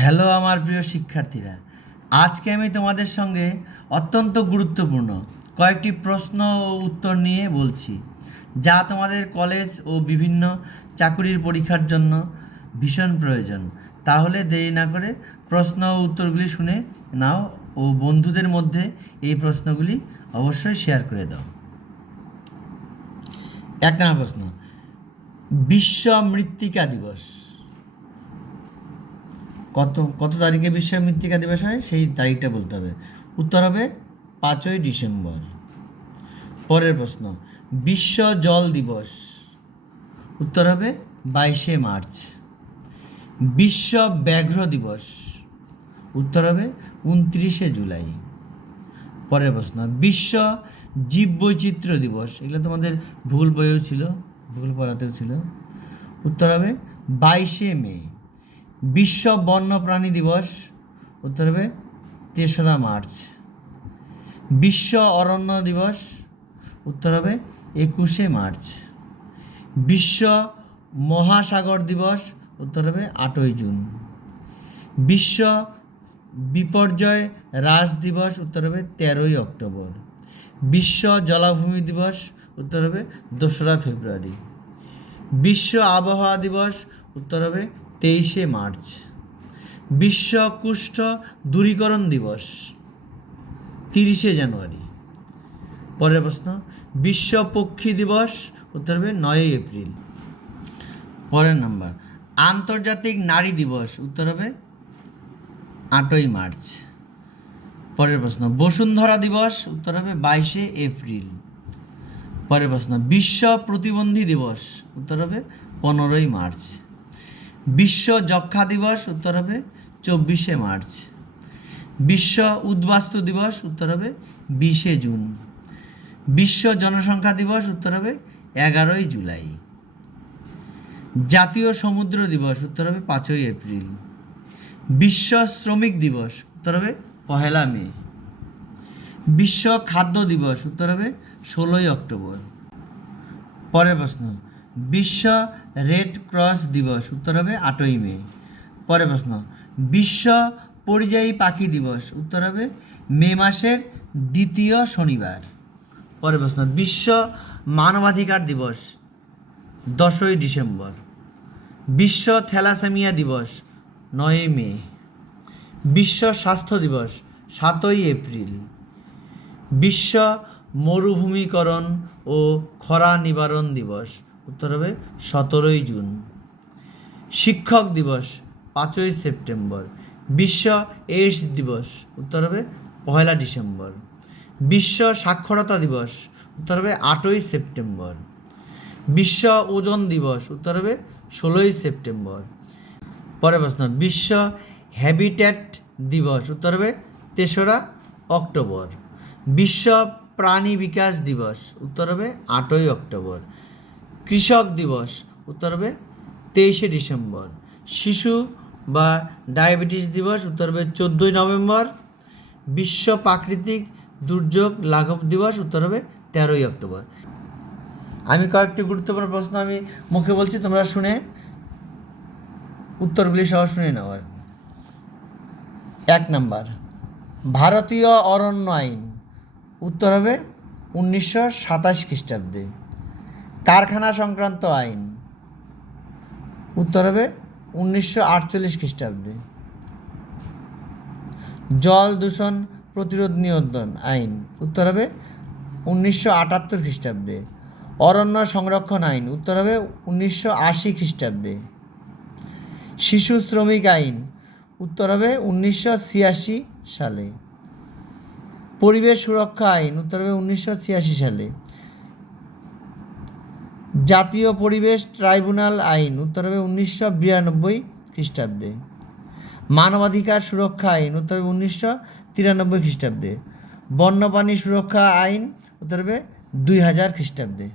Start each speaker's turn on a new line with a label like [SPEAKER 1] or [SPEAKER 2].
[SPEAKER 1] Hello আমার প্রিয় শিক্ষার্থীরা। আজকে আমি তোমাদের সঙ্গে অত্যন্ত গুরুত্বপূর্ণ কয়েকটি প্রশ্ন ও উত্তর নিয়ে বলছি, যা তোমাদের কলেজ ও বিভিন্ন চাকুরির পরীক্ষার জন্য ভীষণ প্রয়োজন। তাহলে দেরি না করে প্রশ্ন ও উত্তরগুলি শুনে নাও ও বন্ধুদের মধ্যে এই প্রশ্নগুলি অবশ্যই শেয়ার করে দাও। এক নম্বর প্রশ্ন, বিশ্ব মৃত্তিকা দিবস। কত কত তারিখে বিশ্ব মৃত্তিকা দিবস হয়? সেই তারিখটা বলতে হবে। উত্তর হবে পাঁচই ডিসেম্বর। পরের প্রশ্ন, বিশ্ব জল দিবস। উত্তর হবে বাইশে মার্চ। বিশ্ব ব্যাঘ্র দিবস। উত্তর হবে উনত্রিশে জুলাই। পরের প্রশ্ন, বিশ্ব জীববৈচিত্র্য দিবস। এগুলো তোমাদের ভুল বইয়েও ছিল, ভুল পড়াতেও ছিল। উত্তর হবে বাইশে মে। বিশ্ব বন্যপ্রাণী দিবস, উত্তর হবে তেসরা মার্চ। বিশ্ব অরণ্য দিবস, উত্তর হবে একুশে মার্চ। বিশ্ব মহাসাগর দিবস, উত্তর হবে আটই জুন। বিশ্ব বিপর্যয় হ্রাস দিবস, উত্তর হবে তেরোই অক্টোবর। বিশ্ব জলাভূমি দিবস, উত্তর হবে দোসরা ফেব্রুয়ারি। বিশ্ব আবহাওয়া দিবস, উত্তর হবে তেইশে মার্চ। বিশ্ব কুষ্ঠ দূরীকরণ দিবস, তিরিশে জানুয়ারি। পরের প্রশ্ন বিশ্ব পক্ষী দিবস, উত্তর হবে নয়ই এপ্রিল। পরের নাম্বার, আন্তর্জাতিক নারী দিবস, উত্তর হবে আটই মার্চ। পরের প্রশ্ন, বসুন্ধরা দিবস, উত্তর হবে বাইশে এপ্রিল। পরের প্রশ্ন, বিশ্ব প্রতিবন্ধী দিবস, উত্তর হবে পনেরোই মার্চ। বিশ্ব যক্ষা দিবস, উত্তর হবে চব্বিশে মার্চ। বিশ্ব উদ্বাস্তু দিবস, উত্তর হবে বিশে জুন। বিশ্ব জনসংখ্যা দিবস, উত্তর হবে এগারোই জুলাই। জাতীয় সমুদ্র দিবস, উত্তর হবে পাঁচই এপ্রিল। বিশ্ব শ্রমিক দিবস, উত্তর হবে পহেলা মে। বিশ্ব খাদ্য দিবস, উত্তর হবে ষোলোই অক্টোবর। পরের প্রশ্ন বিশ্ব রেড ক্রস দিবস, উত্তর হবে আটই মে। পরের প্রশ্ন, বিশ্ব পরিযায়ী পাখি দিবস, উত্তর হবে মে মাসের দ্বিতীয় শনিবার। পরের প্রশ্ন, বিশ্ব মানবাধিকার দিবস, দশই ডিসেম্বর। বিশ্ব থ্যালাসেমিয়া দিবস, নয়ই মে। বিশ্ব স্বাস্থ্য দিবস, সাতই এপ্রিল। বিশ্ব মরুভূমিকরণ ও খরা নিবারণ দিবস উত্তর হবে সতেরোই জুন। শিক্ষক দিবস, পাঁচই সেপ্টেম্বর। বিশ্ব এইডস দিবস, উত্তর হবে পহেলা ডিসেম্বর। বিশ্ব সাক্ষরতা দিবস, উত্তর হবে আটই সেপ্টেম্বর। বিশ্ব ওজন দিবস, উত্তর হবে ষোলোই সেপ্টেম্বর। পরের প্রশ্ন, বিশ্ব হ্যাবিট্যাট দিবস, উত্তর হবে তেসরা অক্টোবর। বিশ্ব প্রাণী বিকাশ দিবস, উত্তর হবে আটই অক্টোবর। কৃষক দিবস, উত্তর হবে তেইশে ডিসেম্বর। শিশু বা ডায়াবেটিস দিবস, উত্তর হবে চোদ্দোই নভেম্বর। বিশ্ব প্রাকৃতিক দুর্যোগ লাঘব দিবস, উত্তর হবে তেরোই অক্টোবর। আমি কয়েকটি গুরুত্বপূর্ণ প্রশ্ন আমি মুখে বলছি, তোমরা শুনে উত্তরগুলি সহ শুনে নাও আর। এক নাম্বার, ভারতীয় অরণ্য আইন, উত্তর হবে উনিশশো সাতাশ খ্রিস্টাব্দে। কারখানা সংক্রান্ত আইন। উত্তর হবে উনিশশো আটচল্লিশ খ্রিস্টাব্দে। জল দূষণ প্রতিরোধ নিয়ন্ত্রণ আইন। উত্তর হবে উনিশশো আটাত্তর খ্রিস্টাব্দে। অরণ্য সংরক্ষণ আইন। উত্তর হবে উনিশশো আশি খ্রিস্টাব্দে। শিশু শ্রমিক আইন। উত্তর হবে উনিশশো ছিয়াশি সালে। পরিবেশ সুরক্ষা আইন। উত্তর হবে উনিশশো ছিয়াশি সালে। জাতীয় পরিবেশ ট্রাইব্যুনাল আইন, উত্তর হবে উনিশশো বিরানব্বই খ্রিস্টাব্দে। মানবাধিকার সুরক্ষা আইন, উত্তর হবে উনিশশো তিরানব্বই খ্রিস্টাব্দে। বন্যপ্রাণী সুরক্ষা আইন, উত্তর হবে দুই হাজার খ্রিস্টাব্দে।